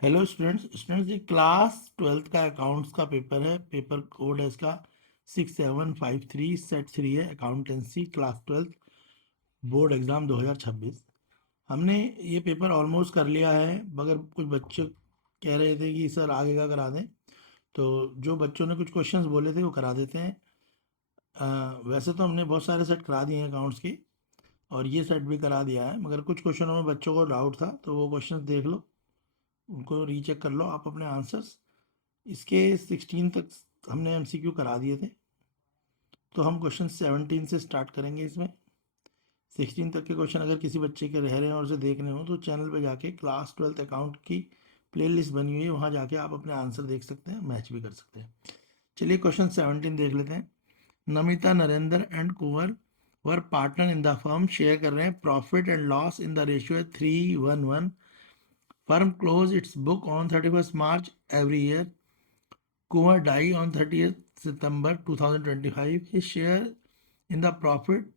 Hello students ये class 12th का accounts का पेपर है। पेपर कोड है इसका 6753 सेट 3 है। Accountancy class 12th board exam 2026। हमने ये पेपर ऑलमोस्ट कर लिया है, मगर कुछ बच्चे कह रहे थे कि सर आगे का करा दें, तो जो बच्चों ने कुछ क्वेश्चंस बोले थे वो करा देते हैं। वैसे तो हमने बहुत सारे सेट करा दिए हैं अकाउंट्स के, और ये सेट भी करा दिया है, मगर कुछ क्वेश्चनों में बच्चों को डाउट था, तो वो क्वेश्चंस देख लो, उनको रीचेक कर लो आप अपने आंसर्स। इसके 16 तक हमने एमसीक्यू करा दिए थे, तो हम क्वेश्चन 17 से स्टार्ट करेंगे। इसमें 16 तक के क्वेश्चन अगर किसी बच्चे के रह रहे हैं और उसे देखने हो तो चैनल पे जाके क्लास 12th अकाउंट की प्लेलिस्ट बनी हुई है, वहाँ जाके आप अपने आंसर देख सकते हैं, मैच भी कर सकते हैं। चलिए क्वेश्चन 17 देख लेते हैं। Namita, Narendra and Kunwar were partner in the firm. Share कर रहे हैं। Profit and loss in the ratio है 3:1:1। Firm close it's book on 31st March every year. Kumar died on 30th September 2025. His share in the profit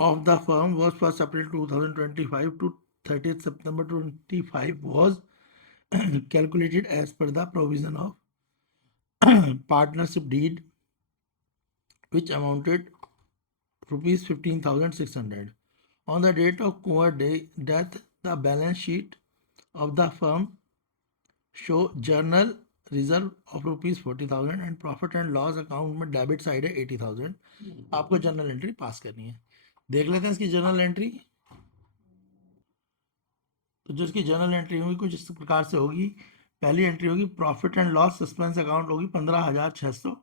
of the firm was 1st April 2025 to 30th September 2025 was calculated as per the provision of partnership deed, which amounted rupees 15,600. On the date of Kumar death, the balance sheet of the firm show journal reserve of ₹40,000 and profit and loss account में debit side है 80,000। आपको journal entry pass करनी है। देख लेते हैं इसकी journal entry. तो जो इसकी जर्नल एंट्री होगी कुछ इस प्रकार से होगी। पहली एंट्री होगी profit and loss suspense account होगी 15,600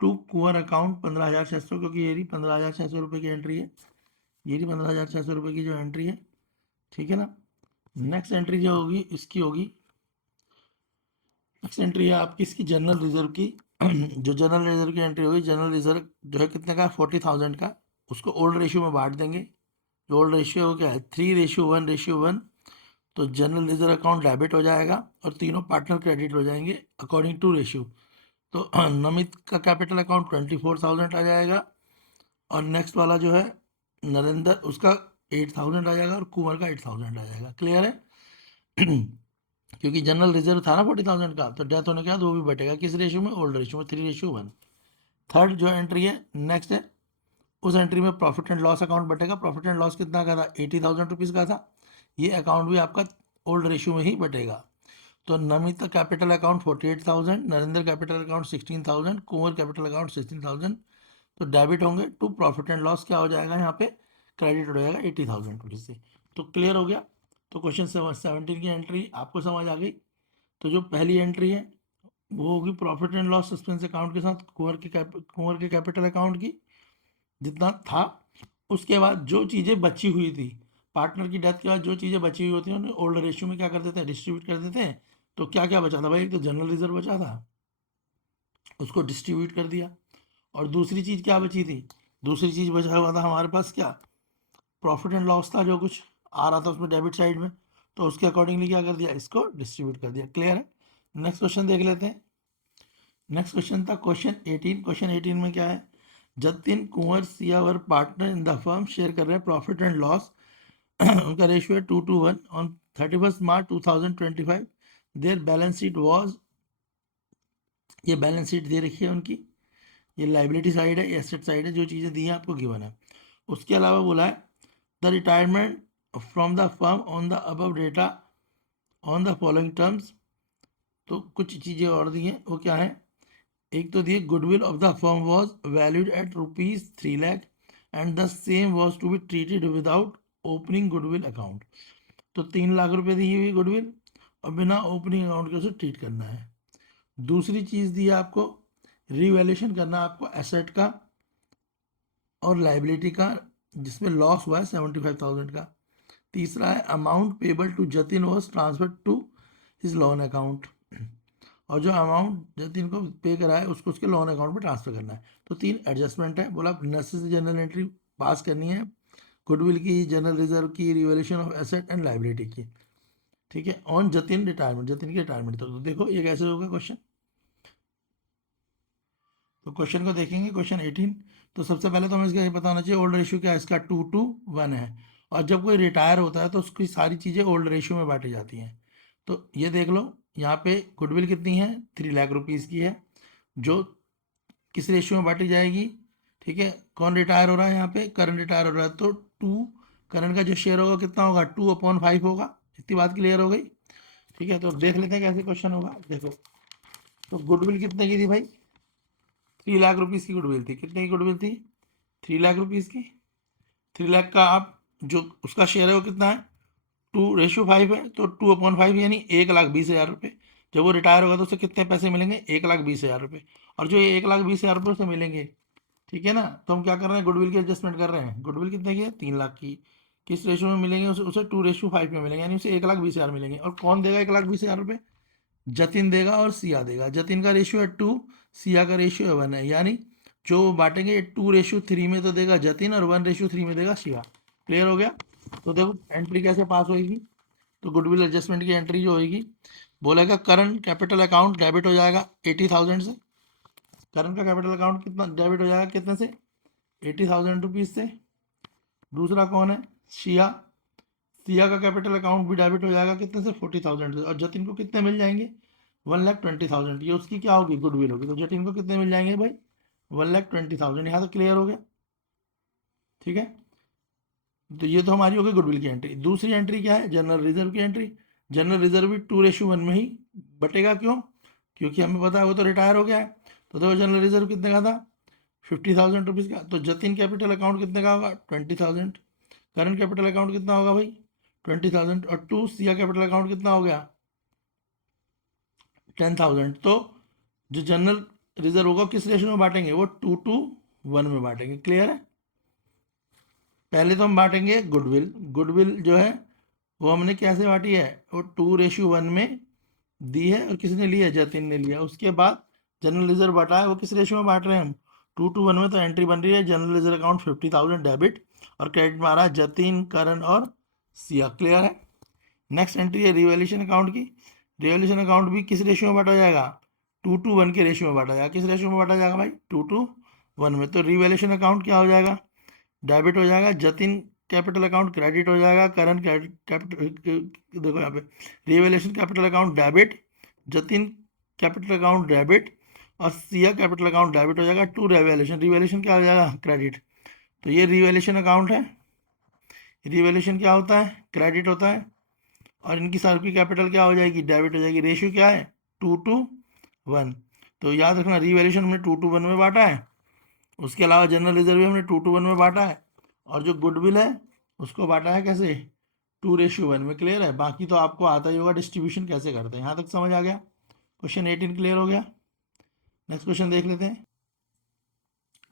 टू कुंवर अकाउंट 15,600, क्योंकि ये रही 15,600 रुपये की एंट्री है। ये रही 15,600 रुपये की जो एंट्री है, ठीक है ना। नेक्स्ट एंट्री जो होगी इसकी होगी, नेक्स्ट एंट्री है आपकी इसकी जनरल रिजर्व की। जो जनरल रिजर्व की एंट्री होगी, जनरल रिजर्व जो है कितने का, 40,000 का। उसको ओल्ड रेशियो में बांट देंगे। जो ओल्ड रेशियो हो क्या है, 3:1:1। तो जनरल रिजर्व अकाउंट डेबिट हो जाएगा और तीनों पार्टनर क्रेडिट हो जाएंगे अकॉर्डिंग टू रेशियो। तो नमित का कैपिटल अकाउंट 24,000 आ जाएगा, और नेक्स्ट वाला जो है नरेंद्र, उसका 8,000 आ जाएगा, और कुंवर का 8,000 आ जाएगा। क्लियर है। क्योंकि जनरल रिजर्व था ना 40,000 का, तो डेथ होने के बाद वो भी बटेगा किस रेशियो में, ओल्ड रेशियो में 3:1। थर्ड जो एंट्री है नेक्स्ट है, उस एंट्री में प्रॉफिट एंड लॉस अकाउंट बटेगा। प्रॉफिट एंड लॉस कितना का था, 80,000 रुपीज़ का था। ये अकाउंट भी आपका ओल्ड रेशियो में ही बटेगा। तो Namita capital account 48,000, Narendra capital account 16,000, कुंवर कैपिटल अकाउंट 16,000। तो डेबिट होंगे टू प्रॉफिट एंड लॉस, क्या हो जाएगा यहाँ पे, क्रेडिट हो जाएगा 80,000 रुपीज़ से। तो क्लियर हो गया। तो क्वेश्चन 17 की एंट्री आपको समझ आ गई। तो जो पहली एंट्री है वो होगी profit and loss suspense account के साथ कुंवर के कैपिटल अकाउंट की जितना था। उसके बाद जो चीज़ें बची हुई थी, पार्टनर की डेथ के बाद जो चीज़ें बची हुई होती हैं उन्हें ओल्ड रेशियो में क्या कर देते हैं, डिस्ट्रीब्यूट कर देते हैं। तो क्या क्या बचा था भाई, एक तो जनरल रिजर्व बचा था, उसको डिस्ट्रीब्यूट कर दिया। और दूसरी चीज़ क्या बची थी, दूसरी चीज़ बचा हुआ था हमारे पास क्या, प्रॉफिट एंड लॉस था, जो कुछ आ रहा था उसमें डेबिट साइड में, तो उसके अकॉर्डिंगली क्या कर दिया, इसको डिस्ट्रीब्यूट कर दिया। क्लियर है। नेक्स्ट क्वेश्चन देख लेते हैं। नेक्स्ट क्वेश्चन था क्वेश्चन 18। क्वेश्चन 18 में क्या है, Jatin Kunwar Siya were partner in the firm. Share कर रहे हैं प्रॉफिट एंड लॉस। उनका रेशियो है 2:1 on 31st March 2025। Their balance sheet was, ये बैलेंस शीट दे रखी है उनकी, ये लाइबिलिटी साइड है, एसेट साइड है, जो चीज़ें दी हैं आपको गिवन है। उसके अलावा बोला है the retirement from the firm on the above data on the following terms. तो कुछ चीज़ें और दी हैं, वो क्या है, एक तो दिए goodwill of the firm was valued at ₹3 lakh and the same was to be treated without opening goodwill account. तो 3 लाख रुपए दी हुई गुडविल, और बिना ओपनिंग अकाउंट के उसे ट्रीट करना है। दूसरी चीज़ दी है आपको, रिवैल्यूएशन करना आपको एसेट का और लाइबिलिटी का, जिसमें लॉस हुआ है 75,000 का। तीसरा है amount payable to Jatin was transfer to his loan account, और जो अमाउंट जतिन को पे करा है उसको उसके लोन अकाउंट में ट्रांसफर करना है। तो 3 एडजस्टमेंट है। बोला नेसेसरी जनरल एंट्री पास करनी है, गुडविल की, जनरल रिजर्व की, revaluation of asset and liability की। ठीक है, ऑन जतिन रिटायरमेंट, जतिन की रिटायरमेंट। तो देखो ये कैसे होगा क्वेश्चन। तो क्वेश्चन को देखेंगे क्वेश्चन 18। तो सबसे पहले तो हमें इसका ये पता होना चाहिए ओल्ड रेशियो क्या है, इसका 2:1 है। और जब कोई रिटायर होता है तो उसकी सारी चीज़ें ओल्ड रेशियो में बांटी जाती हैं। तो ये देख लो, यहाँ पे गुडविल कितनी है, 3 लाख रुपीज़ की है, जो किस रेशियो में बांटी जाएगी, ठीक है। कौन रिटायर हो रहा है यहाँ पे, करण रिटायर हो रहा है, तो 2, करण का जो शेयर होगा कितना होगा, 2/5 होगा। इतनी बात क्लियर हो गई, ठीक है। तो देख लेते हैं कैसे क्वेश्चन होगा। देखो, तो गुडविल कितने की थी भाई, 3 लाख रुपीज़ की गुडविल थी। कितने की गुडविल थी, 3 लाख रुपीज़ की। 3 लाख का आप जो उसका शेयर है वो कितना है, 2/5 है, तो 2/5 यानी 1,20,000 रुपये। जब वो रिटायर होगा तो उसे कितने पैसे मिलेंगे, 1,20,000 रुपये। और जो ये 1,20,000 रुपये उसे मिलेंगे, ठीक है ना, तो हम क्या कर रहे हैं, गुडविल की एडजस्टमेंट कर रहे हैं। गुडविल कितने की है, 3 लाख की। किस रेशो में मिलेंगे उसे, 2/5 में मिलेंगे, यानी उसे 1,20,000 मिलेंगे। और कौन देगा 1,20,000 रुपये, जतिन देगा और सिया देगा। जतिन का रेशियो है 2, सिया का रेशियो है 1 है, यानी जो वो बांटेंगे 2/3 में तो देगा जतिन और 1/3 में देगा सिया। क्लियर हो गया। तो देखो एंट्री कैसे पास होगी, तो गुडविल एडजस्टमेंट की एंट्री जो होगी, बोलेगा करंट कैपिटल अकाउंट डेबिट हो जाएगा 80,000 से। करंट का कैपिटल अकाउंट कितना डेबिट हो जाएगा, कितने से, 80,000 रुपीज़ से। दूसरा कौन है, सिया, सिया का कैपिटल अकाउंट भी डेबिट हो जाएगा कितने से, 40,000 से। और जतिन को कितने मिल जाएंगे, 1,20,000। ये उसकी क्या होगी, गुडविल होगी। तो जतिन को कितने मिल जाएंगे भाई, 1,20,000। यहाँ तक क्लियर हो गया, ठीक है। तो ये तो हमारी हो गई गुडविल की एंट्री। दूसरी एंट्री क्या है, जनरल रिजर्व की एंट्री। जनरल रिजर्व भी 2/1 में ही बटेगा, क्यों, क्योंकि हमें पता है वो तो रिटायर हो गया है। तो देखो जनरल रिजर्व कितने का था, 50,000 रुपीज़ का। तो जतिन कैपिटल अकाउंट कितने का होगा, 20,000। करंट कैपिटल अकाउंट कितना होगा भाई, 20,000। और 2 सिया कैपिटल अकाउंट कितना हो गया, 10,000। तो जो जनरल रिजर्व होगा किस रेशो में बांटेंगे, वो 2:1 में बांटेंगे। क्लियर है। पहले तो हम बांटेंगे गुडविल। गुडविल जो है वो हमने कैसे बांटी है, वो 2/1 में दी है, और किसने लिया है, जतिन ने लिया। उसके बाद जनरल रिजर्व बांटा है, वो किस रेशियो में बांट रहे हैं हम, 2:1 में। तो एंट्री बन रही है जनरल रिजर्व अकाउंट 50,000 डेबिट, और क्रेडिट में आ रहा है जतिन, करण और सिया। क्लियर है। नेक्स्ट एंट्री है रिवैल्यूएशन अकाउंट की। रिवैल्यूएशन अकाउंट भी किस रेशियो में बांटा जाएगा, 2:1 के रेशियो में बांटा जाएगा। किस रेशियो में बांटा जाएगा भाई, 2:1 में। तो रिवैल्यूएशन अकाउंट क्या हो जाएगा, डेबिट हो जाएगा। जतिन कैपिटल अकाउंट क्रेडिट हो जाएगा। करंट कैपिटल, देखो यहाँ पे revaluation capital account debit, Jatin capital account debit, और सिया कैपिटल अकाउंट डेबिट हो जाएगा। टू रिवैल्यूएशन, रिवैल्यूएशन क्या हो जाएगा, क्रेडिट। तो ये रिवैल्यूएशन अकाउंट है। रिवैल्यूएशन क्या होता है, क्रेडिट होता है। और इनकी सबकी कैपिटल क्या हो जाएगी, डेबिट हो जाएगी। रेशियो क्या है, 2:1। तो याद रखना, रिवैल्यूएशन हमने 2:1 में बांटा है। उसके अलावा जनरल रिजर्व हमने 2:1 में बांटा है। और जो गुडविल है उसको बांटा है कैसे, 2/1 में। क्लियर है। बाकी तो आपको आता ही होगा डिस्ट्रीब्यूशन कैसे करते हैं। यहाँ तक समझ आ गया। क्वेश्चन 18 क्लियर हो गया। नेक्स्ट क्वेश्चन देख लेते हैं।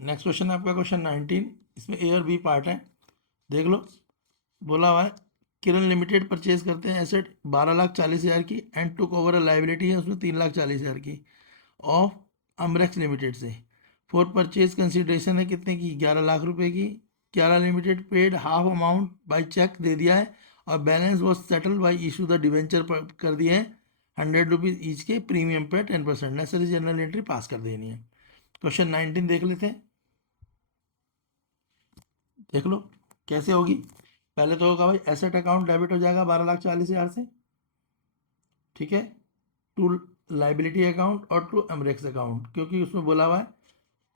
नेक्स्ट क्वेश्चन है आपका क्वेश्चन 19। इसमें ए और बी पार्ट है, देख लो। बोला हुआ है किरण लिमिटेड परचेज करते हैं एसेट 12,40,000 की, एंड टुक ओवर लाइबिलिटी है उसमें 3,40,000 की, ऑफ अमरेक्स लिमिटेड से। फॉर परचेज कंसिडरेशन है कितने की, 11 लाख रुपए की। Kyara limited paid half amount by cheque दे दिया है, और balance was settled by issue the debenture कर दिए हैं 100 रुपीज़ ईच के, प्रीमियम पे 10%। नेसेसरी जनरल एंट्री पास कर देनी है। क्वेश्चन 19 देख लेते हैं। देख लो कैसे होगी। पहले तो होगा भाई एसेट अकाउंट डेबिट हो जाएगा 12,40,000 से, ठीक है, टू लाइबिलिटी अकाउंट और टू एमरेक्स अकाउंट। क्योंकि उसमें बोला हुआ है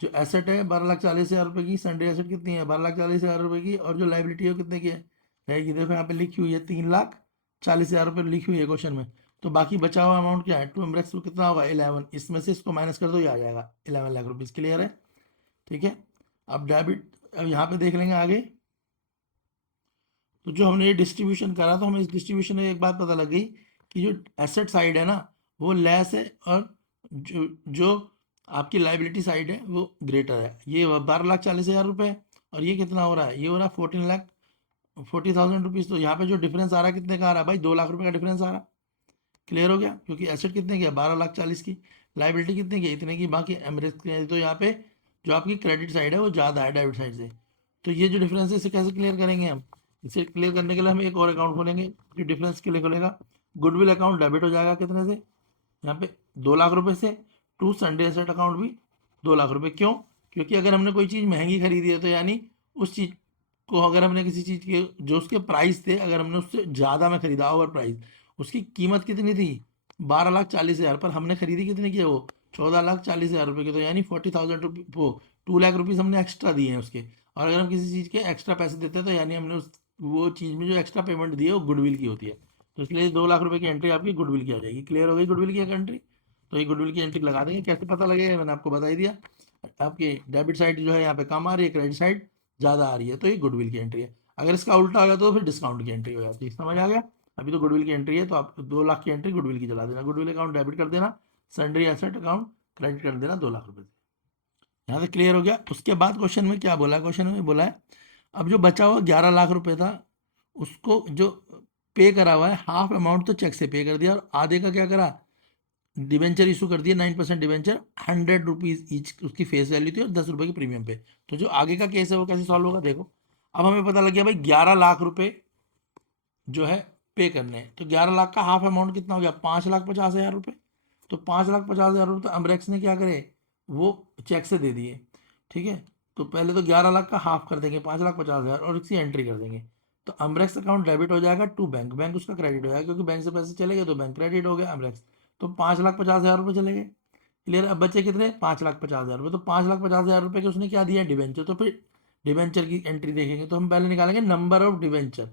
जो एसेट है 12,40,000 रुपये की, संडे एसेट कितनी है, 12,40,000 रुपये की, और जो लाइबिलिटी है वो कितने की है, रहेगी। देखो यहाँ पे लिखी हुई है 3,40,000 रुपये लिखी हुई है क्वेश्चन में। तो बाकी बचा हुआ अमाउंट क्या है, टू एमरेक्स को कितना होगा, 11। इसमें से इसको माइनस कर दो, ये आ जाएगा 11 लाख रुपीज़। क्लियर है, ठीक है। अब डेबिट, अब यहाँ पे देख लेंगे आगे। तो जो हमने ये डिस्ट्रीब्यूशन करा, तो हमें इस डिस्ट्रीब्यूशन में एक बात पता लग गई कि जो एसेट साइड है ना वो लेस है, और जो आपकी लाइबिलिटी साइड है वो ग्रेटर है। ये 12,40,000 रुपये है, और ये कितना हो रहा है, ये हो रहा है 14,40,000 रुपीज़। तो यहाँ पे जो डिफरेंस आ रहा है कितने का आ रहा है भाई, 2 लाख रुपये का डिफरेंस आ रहा है। क्लियर हो गया। क्योंकि एसेट कितने की है, 12,40,000 की, लाइबिलिटी कितने की है, इतने की। बाकी एमरेज, तो यहाँ पे जो आपकी क्रेडिट साइड है वो ज़्यादा है डेबिट साइड से। तो ये जो डिफरेंस है इसे कैसे क्लियर करेंगे हम, इसे क्लियर करने के लिए हम एक और अकाउंट खोलेंगे जो डिफरेंस के लिए खोलेगा। गुडविल अकाउंट डेबिट हो जाएगा कितने से, यहाँ पे 2 लाख रुपए से, टू संडे एसेट अकाउंट भी 2 लाख रुपए। क्यों, क्योंकि अगर हमने कोई चीज़ महंगी खरीदी है तो यानी उस चीज़ उसको अगर हमने किसी चीज़ के जो उसके प्राइस थे, अगर हमने उससे ज़्यादा में खरीदा ओवर प्राइस, उसकी कीमत कितनी थी 12,40,000, पर हमने खरीदी कितने की है वो 14,40,000 रुपये की, तो यानी 40,000 रुपये वो 2 लाख रुपीज़ हमने एक्स्ट्रा दिए हैं उसके। और अगर हम किसी चीज़ के एक्स्ट्रा पैसे देते हैं तो यानी हमने उस वो चीज़ में जो एक्स्ट्रा पेमेंट दी है वो गुडविल की होती है। तो इसलिए 2 लाख रुपए की एंट्री आपकी गुडविल की आ जाएगी। क्लियर हो गई गुडविल की एंट्री? तो ये गुडविल की एंट्री लगा देंगे। कैसे पता लगेगा मैंने आपको बता ही दिया। आपकी डेबिट साइड जो है यहाँ पे कम आ रही है, क्रेडिट साइड ज़्यादा आ रही है, तो ये गुडविल की एंट्री है। अगर इसका उल्टा हो गया तो फिर डिस्काउंट की एंट्री हो जाती है। समझ आ गया? अभी तो गुडविल की एंट्री है, तो आप 2 लाख की एंट्री गुडविल की चला देना। गुडविल अकाउंट डेबिट कर देना, सन्ड्री एसेट अकाउंट क्रेडिट कर देना 2 लाख रुपए से। यहाँ से क्लियर हो गया। उसके बाद क्वेश्चन में क्या बोला है? क्वेश्चन में बोला है अब जो बचा हुआ 11 लाख रुपए था, उसको जो पे करा हुआ है हाफ अमाउंट तो चेक से पे कर दिया, और आधे का क्या करा, डिवेंचर इशू कर दिया 9% डिवेंचर, 100 रुपीज ईच उसकी फेस वैल्यू थी और 10 रुपए की प्रीमियम पे। तो जो आगे का केस है वो कैसे सॉल्व होगा देखो। अब हमें पता लग गया भाई 11 लाख रुपए जो है पे करने हैं, तो 11 लाख का हाफ अमाउंट कितना हो गया 5,50,000 रुपये। तो 5,50,000 रुपये तो अम्ब्रेक्स ने क्या करे वो चेक से दे दिए। ठीक है, तो पहले तो 11 लाख का हाफ कर देंगे 5,50,000 और इसकी एंट्री कर देंगे। तो अम्ब्रेक्स अकाउंट डेबिट हो जाएगा टू बैंक, बैंक उसका क्रेडिट हो जाएगा, क्योंकि बैंक से पैसे चले गए तो बैंक क्रेडिट हो गया अम्ब्रेक्स। तो 5,50,000 रुपये चले गए। क्लियर? अब बचे कितने 5,50,000 रुपये। तो 5,50,000 रुपये के उसने क्या दिया डिवेंचर, तो फिर डिवेंचर की एंट्री देखेंगे तो हम पहले निकालेंगे नंबर ऑफ डिवेंचर।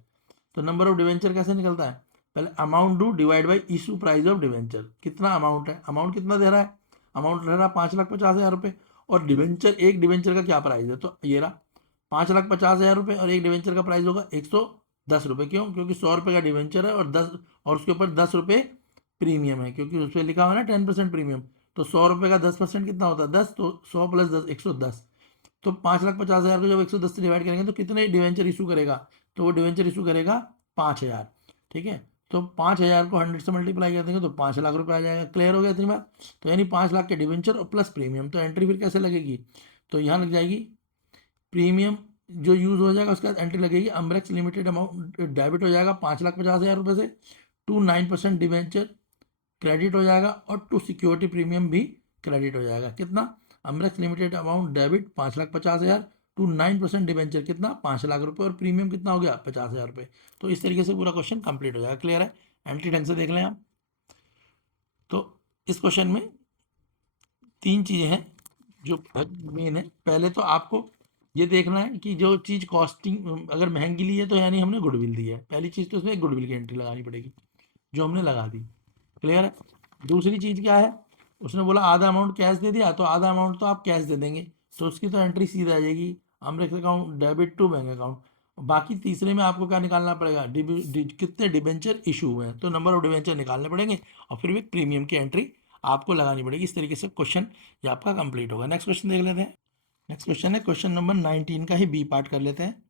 तो नंबर ऑफ डिवेंचर कैसे निकलता है, पहले amount do divide by issue price of debenture. कितना अमाउंट है, अमाउंट कितना दे रहा है, अमाउंट दे रहा है 5,50,000 रुपये, और डिवेंचर एक डिवेंचर का क्या प्राइस है, तो ये रहा 5,50,000 रुपये, और एक डिवेंचर का प्राइस होगा 110 रुपये। क्यों? क्योंकि 100 रुपये का डिवेंचर है और 10 और उसके ऊपर 10 रुपये प्रीमियम है, क्योंकि उस पर लिखा हुआ है ना 10% प्रीमियम। तो 100 रुपये का 10% कितना होता है 10, तो 100 + 10 110। तो 5,50,000 को जब 110 से डिवाइड करेंगे तो कितने डिवेंचर इशू करेगा, तो वो डिवेंचर इशू करेगा 5,000। ठीक है, तो 5,000 को 100 से मल्टीप्लाई कर देंगे तो 5 लाख रुपए आ जाएगा। क्लियर हो गया इतनी बात? तो यानी 5 लाख के डिवेंचर और प्लस प्रीमियम। तो एंट्री फिर कैसे लगेगी, तो यहाँ लग जाएगी प्रीमियम जो यूज हो जाएगा उसके बाद एंट्री लगेगी अम्ब्रेक्स लिमिटेड अमाउंट डेबिट हो जाएगा 5,50,000 रुपये से, टू 9% डिवेंचर क्रेडिट हो जाएगा, और टू सिक्योरिटी प्रीमियम भी क्रेडिट हो जाएगा। कितना, Ambrex limited amount debit 5,50,000, to 9% debenture कितना 5 लाख रुपए, और प्रीमियम कितना हो गया 50,000 रुपये। तो इस तरीके से पूरा क्वेश्चन कंप्लीट हो जाएगा। क्लियर है? एंट्री ढंग से देख लें आप। तो इस क्वेश्चन में 3 चीज़ें हैं जो मेन है। पहले तो आपको ये देखना है कि जो चीज़ कॉस्टिंग अगर महंगी ली है तो यानी हमने गुडविल दी है, पहली चीज़ तो उसमें गुडविल की एंट्री लगानी पड़ेगी जो हमने लगा दी। क्लियर है? दूसरी चीज़ क्या है, उसने बोला आधा अमाउंट कैश दे दिया, तो आधा अमाउंट तो आप कैश दे देंगे, तो उसकी तो एंट्री सीधा आ जाएगी Ambrex account debit to bank account. बाकी तीसरे में आपको क्या निकालना पड़ेगा, कितने डिबेंचर इशू हुए हैं, तो नंबर ऑफ डिबेंचर निकालने पड़ेंगे, और फिर भी प्रीमियम की एंट्री आपको लगानी पड़ेगी। इस तरीके से क्वेश्चन ये आपका कंप्लीट होगा। नेक्स्ट क्वेश्चन देख लेते हैं। नेक्स्ट क्वेश्चन है क्वेश्चन नंबर 19 का ही बी पार्ट कर लेते हैं,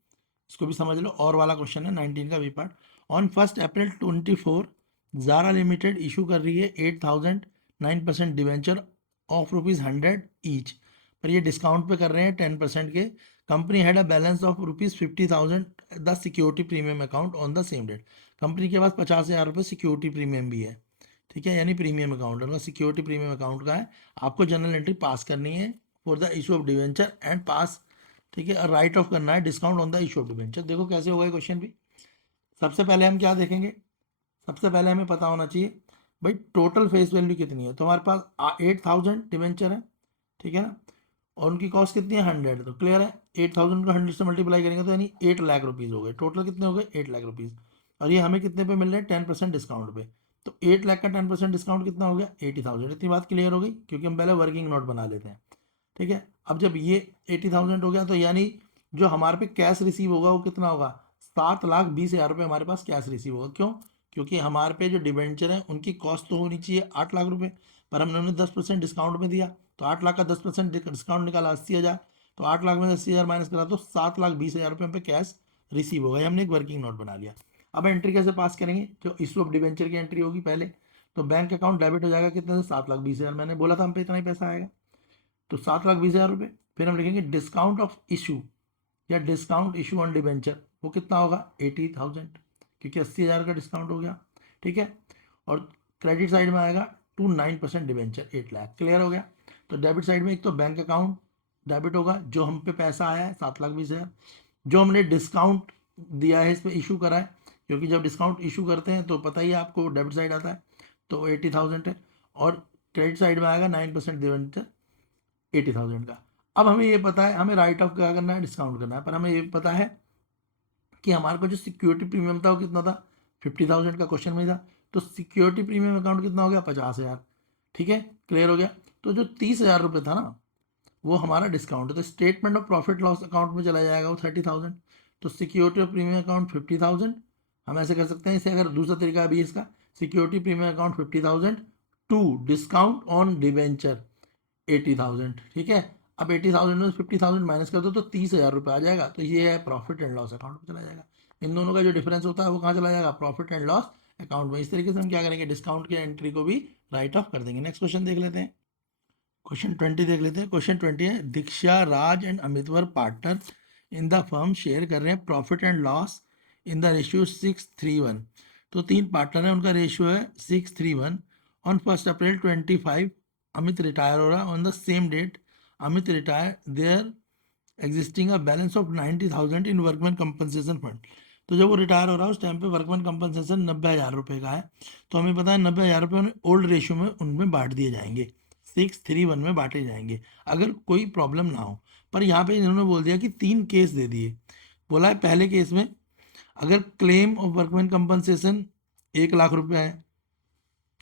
इसको भी समझ लो, और वाला क्वेश्चन है 19 का B part. On 1 April 2024 Zara limited issue कर रही है 8,000 9% डिवेंचर ऑफ ₹100 ईच, पर ये डिस्काउंट पे कर रहे हैं 10% के। Company had a balance of ₹50,000 the security premium account on the same date. Company के पास 50,000 रुपये सिक्योरिटी प्रीमियम भी है। ठीक है, यानी प्रीमियम अकाउंट है, सिक्योरिटी प्रीमियम अकाउंट का है। आपको जनरल एंट्री पास करनी है for the issue of debenture and pass. ठीक है, राइट ऑफ करना है discount on the issue of debenture. देखो कैसे होगा क्वेश्चन भी। सबसे पहले हम क्या देखेंगे, सबसे पहले हमें पता होना चाहिए भाई टोटल फेस वैल्यू कितनी है। तो हमारे पास 8,000 डिवेंचर है, ठीक है ना, और उनकी कॉस्ट कितनी है 100। तो क्लियर है, 8,000 को 100 से मल्टीप्लाई करेंगे तो यानी 8 लाख रुपीज़ हो गए। टोटल कितने हो गए 8 लाख रुपीज़, और ये हमें कितने पे मिल रहे हैं 10% डिस्काउंट पे। तो 8 लाख का 10% डिस्काउंट कितना हो गया 80,000। इतनी बात क्लियर हो गई, क्योंकि हम पहले वर्किंग नोट बना लेते हैं। ठीक है, अब जब ये 80,000 हो गया तो यानी जो हमारे पे कैश रिसीव होगा वो कितना होगा 7,20,000 रुपये हमारे पास कैश रिसीव होगा। क्यों? क्योंकि हमारे पे जो डिबेंचर है उनकी कॉस्ट तो होनी चाहिए 8 लाख रुपये, पर हमने उन्हें 10% डिस्काउंट में दिया, तो 8 लाख का 10% डिस्काउंट निकाला 80,000। तो 8 लाख में से 80,000 माइनस करा तो 7,20,000 रुपये पे कैश रिसीव होगा। ये हमने एक वर्किंग नोट बना लिया। अब एंट्री कैसे पास करेंगे, जो इशू ऑफ डिबेंचर की एंट्री होगी पहले, तो बैंक अकाउंट डेबिट हो जाएगा कितने से 7,20,000। मैंने बोला था हम पे इतना ही पैसा आएगा, तो 7,20,000 रुपये। फिर हम लिखेंगे डिस्काउंट ऑफ इशू या डिस्काउंट इशू ऑन डिबेंचर, वो कितना होगा 80,000, क्योंकि 80,000 का डिस्काउंट हो गया। ठीक है, और क्रेडिट साइड में आएगा टू 9% डिबेंचर 8 लाख। क्लियर हो गया? तो डेबिट साइड में एक तो बैंक अकाउंट डेबिट होगा जो हम पे पैसा आया है 7,20,000, जो हमने डिस्काउंट दिया है इस पर इशू करा है, क्योंकि जब डिस्काउंट इशू करते हैं तो पता ही है आपको डेबिट साइड आता है, तो 80,000 है, और क्रेडिट साइड में आएगा 9% डिवेंचर 80,000 का। अब हमें ये पता है हमें राइट ऑफ क्या करना है, डिस्काउंट करना है, पर हमें ये पता है कि हमारे पास जो सिक्योरिटी प्रीमियम था वो कितना था, 50,000 का क्वेश्चन में था, तो सिक्योरिटी प्रीमियम अकाउंट कितना हो गया, 50,000। ठीक है, क्लियर हो गया। तो जो 30,000 रुपये था ना वो हमारा डिस्काउंट है, तो statement of profit loss account में चला जाएगा वो 30,000। तो सिक्योरिटी ऑफ प्रीमियम अकाउंट 50,000, हम ऐसे कर सकते हैं इसे, अगर दूसरा तरीका भी है इसका, security premium account 50,000 to discount on debenture 80,000। ठीक है, अब 80,000 में 50,000 माइनस कर दो तो 30,000 रुपये आ जाएगा, तो ये है प्रॉफिट एंड लॉस अकाउंट में चला जाएगा। इन दोनों का जो डिफरेंस होता है वो कहाँ चला जाएगा, प्रॉफिट एंड लॉस अकाउंट में। इस तरीके से हम क्या करेंगे, डिस्काउंट की एंट्री को भी राइट ऑफ कर देंगे। नेक्स्ट क्वेश्चन देख लेते हैं, क्वेश्चन 20 देख लेते हैं। क्वेश्चन 20 है, Diksha, Raj and Amit were partner in the firm, share कर रहे हैं profit and loss in the ratio 6:3:1। तो 3 पार्टनर है, उनका रेशियो है 6:3:1। ऑन 1 अप्रैल 25 अमित रिटायर हो रहा है। On the same date Amit retire their existing a balance of 90,000 in workman compensation fund. तो जब वो रिटायर हो रहा है उस टाइम पे वर्कमैन कंपनसेशन 90,000 रुपये का है, तो हमें पता है 90,000 रुपये उन्हें ओल्ड रेशियो में उनमें बांट दिए जाएंगे, 6:3:1 में बांटे जाएंगे अगर कोई प्रॉब्लम ना हो। पर यहाँ पे इन्होंने बोल दिया कि 3 केस दे दिए। बोला है पहले केस में अगर क्लेम ऑफ वर्कमैन कंपनसेशन 1,00,000 रुपये है,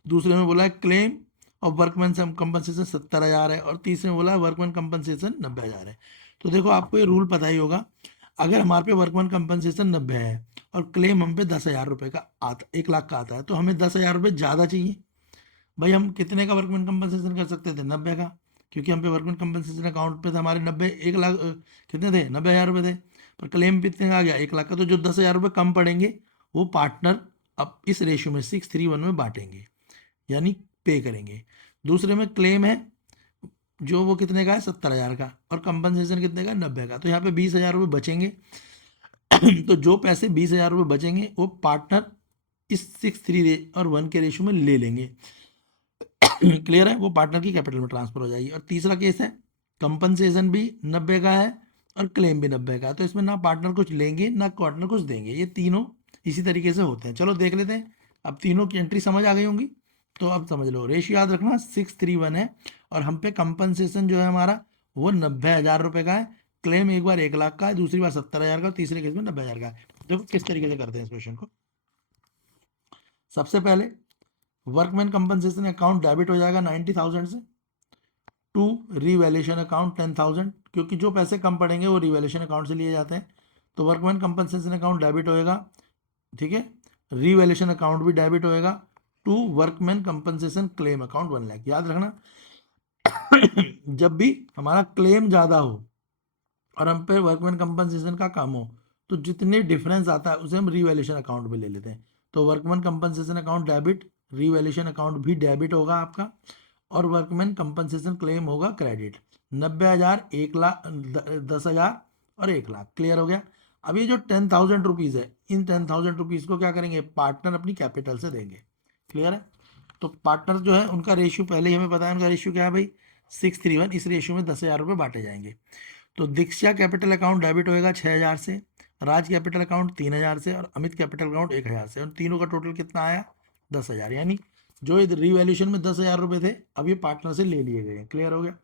दूसरे में बोला है क्लेम ऑफ वर्कमैन कंपनसेशन 70,000 है, और तीसरे में बोला है वर्कमैन कंपनसेशन 90,000 है। तो देखो आपको ये रूल पता ही होगा, अगर हमारे पे वर्कमैन कंपनसेशन 90 है और क्लेम हम पे 10,000 रुपये का आता, 1,00,000 का आता है, तो हमें 10,000 रुपये ज़्यादा चाहिए। भाई हम कितने का वर्कमैन कंपनसेशन कर सकते थे, 90 का, क्योंकि हम पे वर्कमैन कंपनसेशन अकाउंट पे था हमारे 90, 1,00,000 कितने थे, 90,000 रुपये थे। पर क्लेम कितने का आ गया, 1,00,000 का, तो जो 10,000 रुपये कम पड़ेंगे वो पार्टनर अब इस रेशियो में 6:3:1 में बांटेंगे, यानी पे करेंगे। दूसरे में क्लेम है जो वो कितने का है, 70,000 का, और कंपनसेशन कितने का, 90 का, तो यहाँ पे 20,000 रुपये बचेंगे। तो जो पैसे 20,000 रुपये बचेंगे वो पार्टनर इस 6:3:1 के रेशियो में ले लेंगे। क्लियर है, वो पार्टनर की कैपिटल में ट्रांसफर हो जाएगी। और तीसरा केस है कंपनसेशन भी 90 का है और क्लेम भी 90 का है, तो इसमें ना पार्टनर कुछ लेंगे ना पार्टनर कुछ देंगे, ये तीनों इसी तरीके से होते हैं। चलो देख लेते हैं, अब तीनों की एंट्री समझ आ गई होंगी, तो अब समझ लो। रेशियो याद रखना 6:3:1 है, और हम पे कंपनसेशन जो है हमारा वो 90,000 रुपये का है। क्लेम एक बार 1,00,000 का है, दूसरी बार 70,000 का, और तीसरे केस में 90,000 का है। देखो किस तरीके से करते हैं इस क्वेश्चन को। सबसे पहले वर्कमैन कंपनसेशन अकाउंट डेबिट हो जाएगा 90,000 से, टू रीवैल्यूएशन अकाउंट 10,000, क्योंकि जो पैसे कम पड़ेंगे वो रीवैल्यूएशन अकाउंट से लिए जाते हैं, तो वर्कमैन कंपनसेशन अकाउंट डेबिट होएगा। ठीक है, रीवैल्यूएशन अकाउंट भी डेबिट होएगा to workman compensation claim account 1,00,000। याद रखना जब भी हमारा क्लेम ज़्यादा हो और हम पे वर्कमैन कंपनसेशन का कम हो, तो जितने डिफरेंस आता है उसे हम रीवैल्यूएशन अकाउंट में ले लेते हैं। तो workman compensation account debit, revaluation account भी डेबिट होगा आपका, और वर्कमैन कंपनसेशन क्लेम होगा क्रेडिट। 90,000, 1,00,000, 10,000 और 1,00,000, क्लियर हो गया। अब ये जो 10,000 रुपीज़ है, इन 10,000 रुपीज़ को क्या करेंगे, पार्टनर अपनी कैपिटल से देंगे। क्लियर है, तो पार्टनर जो है उनका रेशियो पहले ही हमें पता है, उनका रेशियो क्या है भाई, 6:3:1। इस रेशियो में 10,000 रुपये बांटे जाएंगे। तो दीक्षा कैपिटल अकाउंट डेबिट होएगा 6,000 से, राज कैपिटल अकाउंट 3,000 से, और अमित कैपिटल अकाउंट 1,000 से। उन तीनों का टोटल कितना आया, 10,000। यानी जो रिवैल्यूएशन में 10,000 रुपये थे अब ये पार्टनर से ले लिए गए। क्लियर हो गया,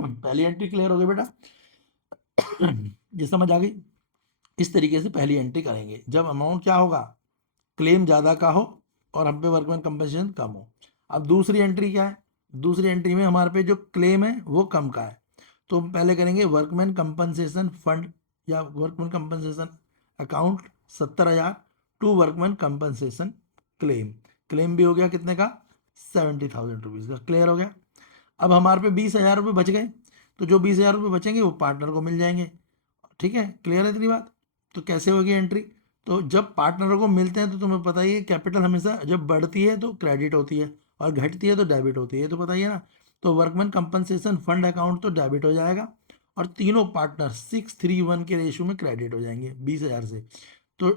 पहली एंट्री क्लियर हो गई बेटा, ये समझ आ गई। इस तरीके से पहली एंट्री करेंगे जब अमाउंट क्या होगा, क्लेम ज़्यादा का हो और हम पे वर्कमैन कंपनसेशन कम हो। अब दूसरी एंट्री क्या है, दूसरी एंट्री में हमारे पे जो क्लेम है वो कम का है, तो हम पहले करेंगे वर्कमैन कंपनसेशन फंड या workman compensation account 70,000 to workman compensation claim. Claim भी हो गया कितने का, 70,000 रुपीज़ का। क्लियर हो गया। अब हमारे पे 20,000 रुपये बच गए, तो जो 20,000 रुपये बचेंगे वो पार्टनर को मिल जाएंगे। ठीक है, क्लियर है इतनी बात। तो कैसे होगी एंट्री, तो जब पार्टनरों को मिलते हैं तो तुम्हें पता ही है कैपिटल हमेशा जब बढ़ती है तो क्रेडिट होती है और घटती है तो डेबिट होती है, तो पता ही है ना। तो वर्कमैन कंपनसेशन फंड अकाउंट तो डेबिट हो जाएगा, और तीनों पार्टनर 6:3:1 के रेशियो में क्रेडिट हो जाएंगे 20,000 से। तो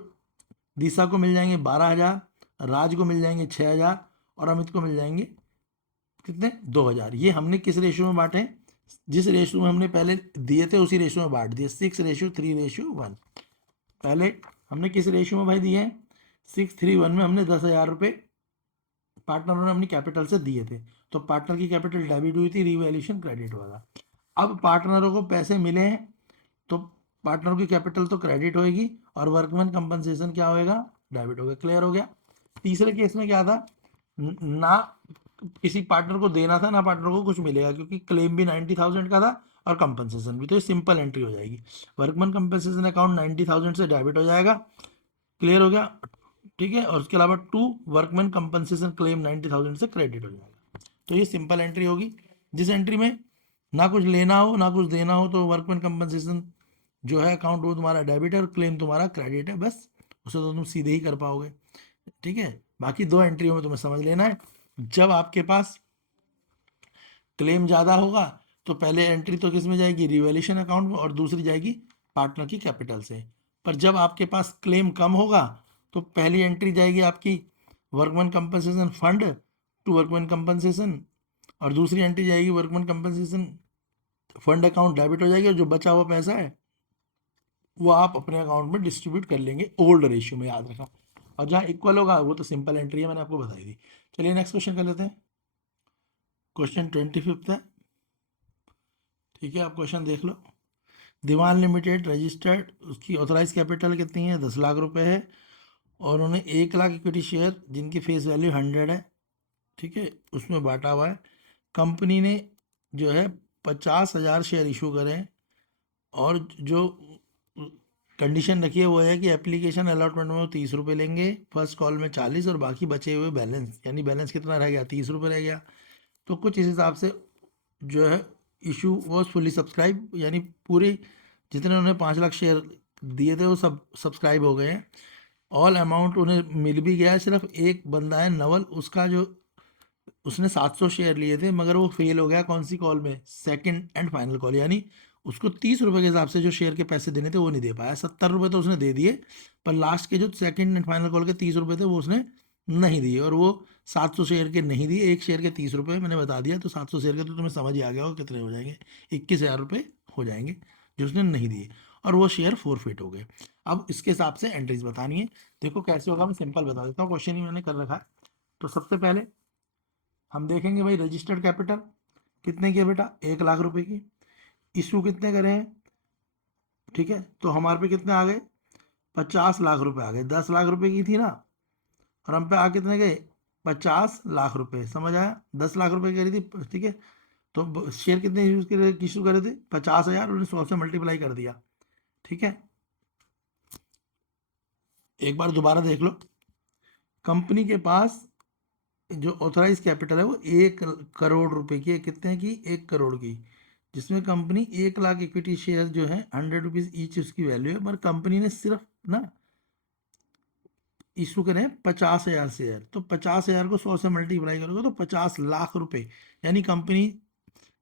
दिशा को मिल जाएंगे 12,000, राज को मिल जाएंगे 6,000, और अमित को मिल जाएंगे कितने, 2,000। ये हमने किस रेशियो में बांटे, जिस रेशियो में हमने पहले दिए थे उसी रेशियो में बांट दिए, 6:3:1। पहले हमने किस रेशियो में भाई दिए हैं, 6:3:1 में हमने 10,000 रुपये पार्टनरों ने अपनी कैपिटल से दिए थे, तो पार्टनर की कैपिटल डेबिट हुई थी, रिवैल्यूएशन क्रेडिट हुआ था। अब पार्टनरों को पैसे मिले हैं तो पार्टनर की कैपिटल तो क्रेडिट होएगी और वर्कमैन कंपनसेशन क्या होएगा, डेबिट हो गया। क्लियर हो गया। तीसरे केस में क्या था, ना किसी पार्टनर को देना था ना पार्टनर को कुछ मिलेगा, क्योंकि क्लेम भी 90,000 का था और कंपनसेशन भी, तो ये सिंपल एंट्री हो जाएगी। वर्कमैन कंपनसेशन अकाउंट 90,000 से डेबिट हो जाएगा। क्लियर हो गया। ठीक है, और उसके अलावा टू वर्कमैन कंपनसेशन क्लेम 90,000 से क्रेडिट हो जाएगा। तो ये सिंपल एंट्री होगी। जिस एंट्री में ना कुछ लेना हो ना कुछ देना हो तो वर्कमैन कंपनसेशन जो है अकाउंट वो तुम्हारा डेबिट है और क्लेम तुम्हारा क्रेडिट है, बस उसे तो तुम सीधे ही कर पाओगे। ठीक है, बाकी दो एंट्रियों में तुम्हें समझ लेना है। जब आपके पास क्लेम ज़्यादा होगा तो पहले एंट्री तो किस में जाएगी, रिवैल्यूएशन अकाउंट में, और दूसरी जाएगी पार्टनर की कैपिटल से। पर जब आपके पास क्लेम कम होगा तो पहली एंट्री जाएगी आपकी workman compensation fund to workman compensation, और दूसरी एंट्री जाएगी workman compensation fund account debit हो जाएगी, और जो बचा हुआ पैसा है वो आप अपने अकाउंट में डिस्ट्रीब्यूट कर लेंगे ओल्ड रेशियो में, याद रखना। और जहाँ इक्वल होगा वो तो सिंपल एंट्री है, मैंने आपको बताई दी। चलिए नेक्स्ट क्वेश्चन कर लेते हैं। क्वेश्चन 25 है। ठीक है, आप क्वेश्चन देख लो। दीवान लिमिटेड रजिस्टर्ड, उसकी ऑथराइज कैपिटल कितनी है, 10 लाख रुपए है, और उन्हें 1 लाख इक्विटी शेयर जिनकी फेस वैल्यू 100 है, ठीक है, उसमें बांटा हुआ है। कंपनी ने जो है 50,000 शेयर इशू करे हैं, और जो कंडीशन रखी है वो है कि एप्लीकेशन अलॉटमेंट में वो 30 रुपये लेंगे, फर्स्ट कॉल में 40, और बाकी बचे हुए बैलेंस, यानी बैलेंस कितना रह गया, 30 रुपये रह गया। तो कुछ इस हिसाब से जो है इशू वॉज फुली सब्सक्राइब, यानी पूरी जितने उन्होंने 5 लाख शेयर दिए थे वो सब सब्सक्राइब हो गए हैं। ऑल अमाउंट उन्हें मिल भी गया है, सिर्फ एक बंदा है नवल, उसका जो उसने 700 शेयर लिए थे मगर वो फेल हो गया कौन सी कॉल में, सेकंड एंड फाइनल कॉल, यानी उसको 30 रुपये के हिसाब से जो शेयर के पैसे देने थे वो नहीं दे पाया। 70 रुपये तो उसने दे दिए, पर लास्ट के जो सेकंड एंड फाइनल कॉल के 30 रुपये थे वो उसने नहीं दिए, और वो 700 शेयर के नहीं दिए। एक शेयर के 30 रुपये मैंने बता दिया, तो 700 शेयर के तो तुम्हें समझ ही आ गया हो कितने हो जाएंगे, 21,000 रुपये हो जाएंगे जो उसने नहीं दिए, और वो शेयर फोरफिट हो गए। अब इसके हिसाब से एंट्रीज बतानी है। देखो कैसे होगा, मैं सिंपल बता देता हूँ, क्वेश्चन ही मैंने कर रखा है। तो सबसे पहले हम देखेंगे भाई रजिस्टर्ड कैपिटल कितने की है बेटा, 1 लाख रुपए की। इशू कितने करे हैं, ठीक है, तो हमारे पे कितने आ गए, 50 लाख रुपए आ गए। 10 लाख रुपए की थी ना, और हम पे आ कितने गए, 50 लाख रुपए। समझ आया, 10 लाख रुपए की करी थी, ठीक है। तो शेयर कितने इशू करे थे, 50,000, उन्होंने 100 से मल्टीप्लाई कर दिया। ठीक है, एक बार दोबारा देख लो। कंपनी के पास जो ऑथराइज कैपिटल है वो 1 करोड़ रुपए की है, कितने की, 1 करोड़ की, जिसमें कंपनी 1 लाख इक्विटी शेयर जो है 100 रुपीज ईच उसकी वैल्यू है, पर कंपनी ने सिर्फ ना इशू करें 50,000 शेयर, तो 50,000 को 100 से मल्टीप्लाई करोगे तो 50 लाख रुपए, यानी कंपनी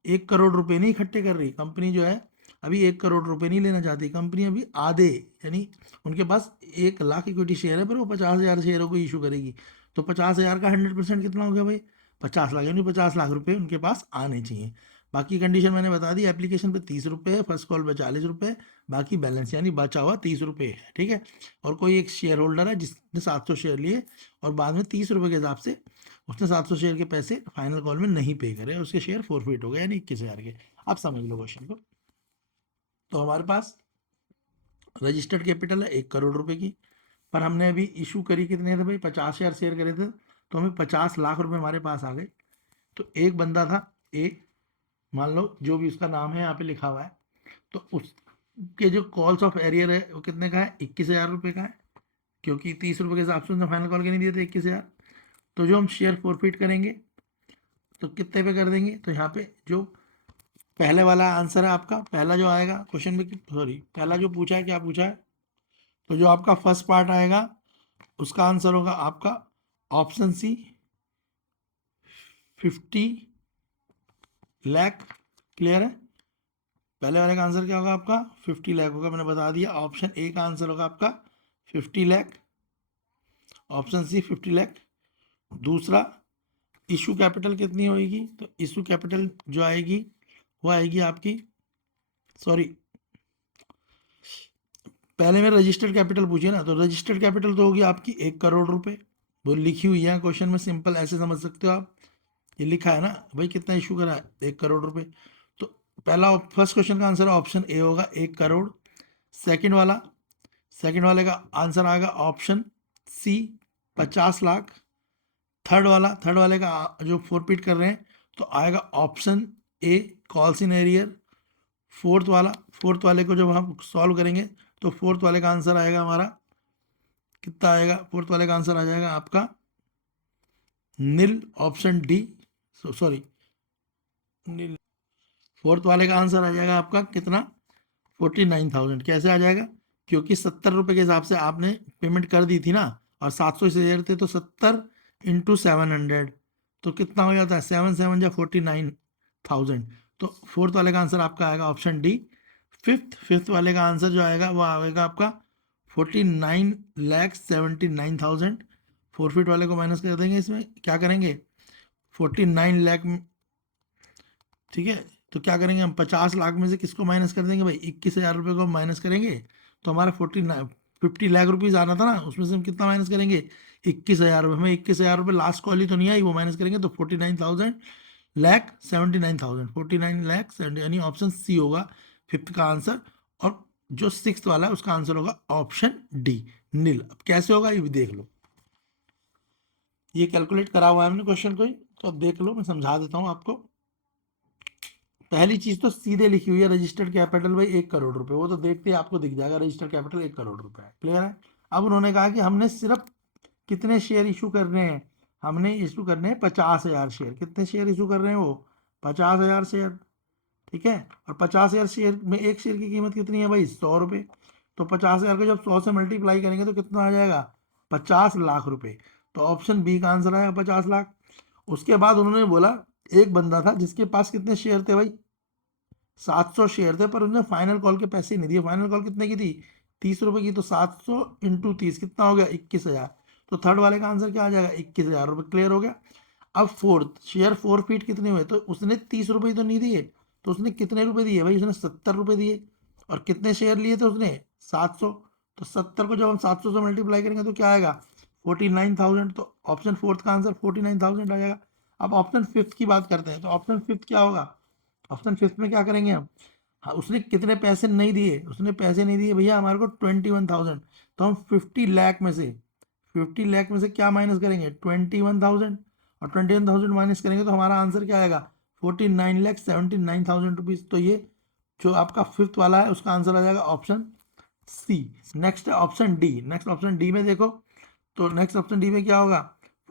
1 करोड़ रुपए नहीं इकट्ठे कर रही। कंपनी जो है अभी 1 करोड़ रुपए नहीं लेना चाहती, कंपनी अभी आधे, यानी उनके पास 1 लाख इक्विटी शेयर है पर वो 50,000 शेयरों को इशू करेगी। तो 50,000 का 100% कितना हो गया भाई, 50 लाख, यानी 50 लाख रुपए उनके पास आने चाहिए। बाकी कंडीशन मैंने बता दी, एप्लीकेशन पे 30 रुपये, फर्स्ट कॉल पे 40 रुपये, बाकी बैलेंस यानी बचा हुआ 30 रुपये है। ठीक है, और कोई एक शेयर होल्डर है जिसने 700 शेयर लिए और बाद में 30 रुपये के हिसाब से उसने 700 शेयर के पैसे फाइनल कॉल में नहीं पे करे, उसके शेयर फोरफिट हो गए, यानी 21,000 के। आप समझ लो क्वेश्चन को। तो हमारे पास रजिस्टर्ड कैपिटल है 1 करोड़ रुपए की, पर हमने अभी इशू करी कितने थे भाई, 50,000 शेयर करे थे, तो हमें 50 लाख रुपए हमारे पास आ गए। तो एक बंदा था, एक मान लो जो भी उसका नाम है यहाँ पे लिखा हुआ है, तो उसके जो कॉल्स ऑफ एरियर है वो कितने का है, 21,000 रुपये का है, क्योंकि 30 रुपये के हिसाब से उसने फाइनल कॉल के नहीं दिए थे 21,000। तो जो हम शेयर फोरफिट करेंगे तो कितने पे कर देंगे, तो यहाँ पे जो पहले वाला आंसर है आपका, पहला जो आएगा क्वेश्चन में, सॉरी पहला जो पूछा है, क्या पूछा है, तो जो आपका फर्स्ट पार्ट आएगा उसका आंसर होगा आपका ऑप्शन सी, 50 लाख। क्लियर है, पहले वाले का आंसर क्या होगा आपका, 50 लाख होगा, मैंने बता दिया। ऑप्शन ए का आंसर होगा आपका 50 लाख, ऑप्शन सी 50 लाख। दूसरा, इशू कैपिटल कितनी होगी, तो इशू कैपिटल जो आएगी वो आएगी आपकी, सॉरी पहले मेरे रजिस्टर्ड कैपिटल पूछिए ना, तो रजिस्टर्ड कैपिटल तो होगी आपकी 1 करोड़ रुपए, वो लिखी हुई है क्वेश्चन में, सिंपल ऐसे समझ सकते हो आप, ये लिखा है ना भाई कितना इशू करा है, 1 करोड़ रुपए। तो पहला फर्स्ट क्वेश्चन का आंसर ऑप्शन ए होगा 1 करोड़। सेकंड वाले का आंसर आएगा ऑप्शन सी 50 लाख। थर्ड वाले का जो फोरपीट कर रहे हैं तो आएगा option A calls in arrear. Fourth वाले को जब हम सॉल्व करेंगे तो फोर्थ वाले का आंसर आएगा हमारा कितना आएगा, फोर्थ वाले का आंसर आ जाएगा आपका नील, ऑप्शन डी, सॉरी नील। फोर्थ वाले का आंसर आ जाएगा आपका कितना, 49,000। कैसे आ जाएगा, क्योंकि 70 रुपये के हिसाब से आपने पेमेंट कर दी थी ना, और 700 से थे तो 70 इंटू 700 तो कितना हो जाता है, 7 या 49,000। तो फोर्थ वाले का आंसर आपका आएगा ऑप्शन डी। फिफ्थ वाले का आंसर जो आएगा वो आएगा आपका 49,79,000। फोरफिट वाले को माइनस कर देंगे, इसमें क्या करेंगे 49 लाख, ठीक है। तो क्या करेंगे हम, 50 लाख में से किसको माइनस कर देंगे भाई, 21,000 रुपये को माइनस करेंगे, तो हमारा 50 लाख रुपीज़ आना था ना, उसमें से हम कितना माइनस करेंगे, 21,000 रुपये। हमें 21,000 रुपये लास्ट कॉल ही तो नहीं आई, वो माइनस करेंगे तो 49,79,000, 49 लाख 70, यानी ऑप्शन सी होगा फिफ्थ का आंसर। और जो सिक्स वाला है उसका आंसर होगा ऑप्शन डी नील। अब कैसे होगा ये भी देख लो, ये कैलकुलेट करा हुआ है हमने क्वेश्चन को ही, तो अब देख लो मैं समझा देता हूँ आपको। पहली चीज तो सीधे लिखी हुई है रजिस्टर्ड कैपिटल भाई 1 करोड़ रुपए, वो तो देखते ही आपको दिख जाएगा रजिस्टर्ड कैपिटल 1 करोड़ रुपए है, क्लियर है। अब उन्होंने कहा कि हमने सिर्फ कितने शेयर इशू करने हैं, हमने इशू करने हैं 50,000 शेयर। कितने शेयर इशू कर रहे हैं वो, 50,000 शेयर, ठीक है। और 50,000 शेयर में एक शेयर की कीमत कितनी है भाई, 100 रुपये। तो 50,000 को जब 100 से मल्टीप्लाई करेंगे तो कितना आ जाएगा, 50 लाख रुपए। तो ऑप्शन बी का आंसर आएगा 50 लाख। उसके बाद उन्होंने बोला एक बंदा था जिसके पास कितने शेयर थे भाई, 700 शेयर थे, पर उसने फाइनल कॉल के पैसे नहीं दिए। फाइनल कॉल कितने की थी, 30 रुपए की। तो 700 इंटू 30 कितना हो गया, 21,000। तो थर्ड वाले का आंसर क्या आ जाएगा, 21,000 रुपये, क्लियर हो गया। अब फोर्थ शेयर 4 फीट कितने हुए, तो उसने 30 रुपये तो नहीं दिए, तो उसने कितने रुपए दिए भाई, उसने 70 रुपये दिए। और कितने शेयर लिए थे उसने, 700। तो 70 को जब हम 700 से मल्टीप्लाई करेंगे तो क्या आएगा, 49,000। तो ऑप्शन फोर्थ का आंसर 49,000 आ जाएगा। अब ऑप्शन फिफ्थ की बात करते हैं, तो ऑप्शन फिफ्थ क्या होगा, ऑप्शन फिफ्थ में क्या करेंगे हम, हाँ उसने कितने पैसे नहीं दिए, उसने पैसे नहीं दिए भैया हमारे को 21,000। तो हम 50 लाख में से, 50 लाख में से क्या माइनस करेंगे, 21,000। और 21,000 माइनस करेंगे तो हमारा आंसर क्या आएगा, 49,79,000 रुपीज़। तो ये जो आपका फिफ्थ वाला है उसका आंसर आ जाएगा option C. Next option D, next option D में देखो, तो नेक्स्ट ऑप्शन डी में क्या होगा,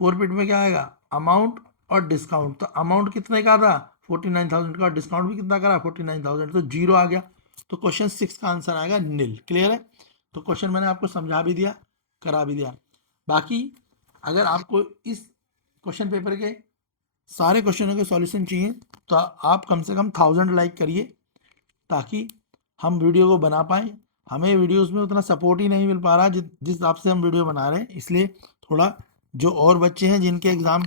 फोर पिट में क्या आएगा, अमाउंट और डिस्काउंट। तो अमाउंट कितने का था, 49,000 का, डिस्काउंट भी कितना करा, 49,000, तो जीरो आ गया। तो क्वेश्चन सिक्स का आंसर आएगा नील, क्लियर है। तो क्वेश्चन मैंने आपको समझा भी दिया, करा भी दिया। बाकी अगर आपको इस क्वेश्चन पेपर के सारे क्वेश्चनों के सॉल्यूशन चाहिए तो आप कम से कम 1000 लाइक करिए, ताकि हम वीडियो को बना पाएँ। हमें वीडियोस में उतना सपोर्ट ही नहीं मिल पा रहा जिस हिसाब से हम वीडियो बना रहे हैं, इसलिए थोड़ा जो और बच्चे हैं जिनके एग्ज़ाम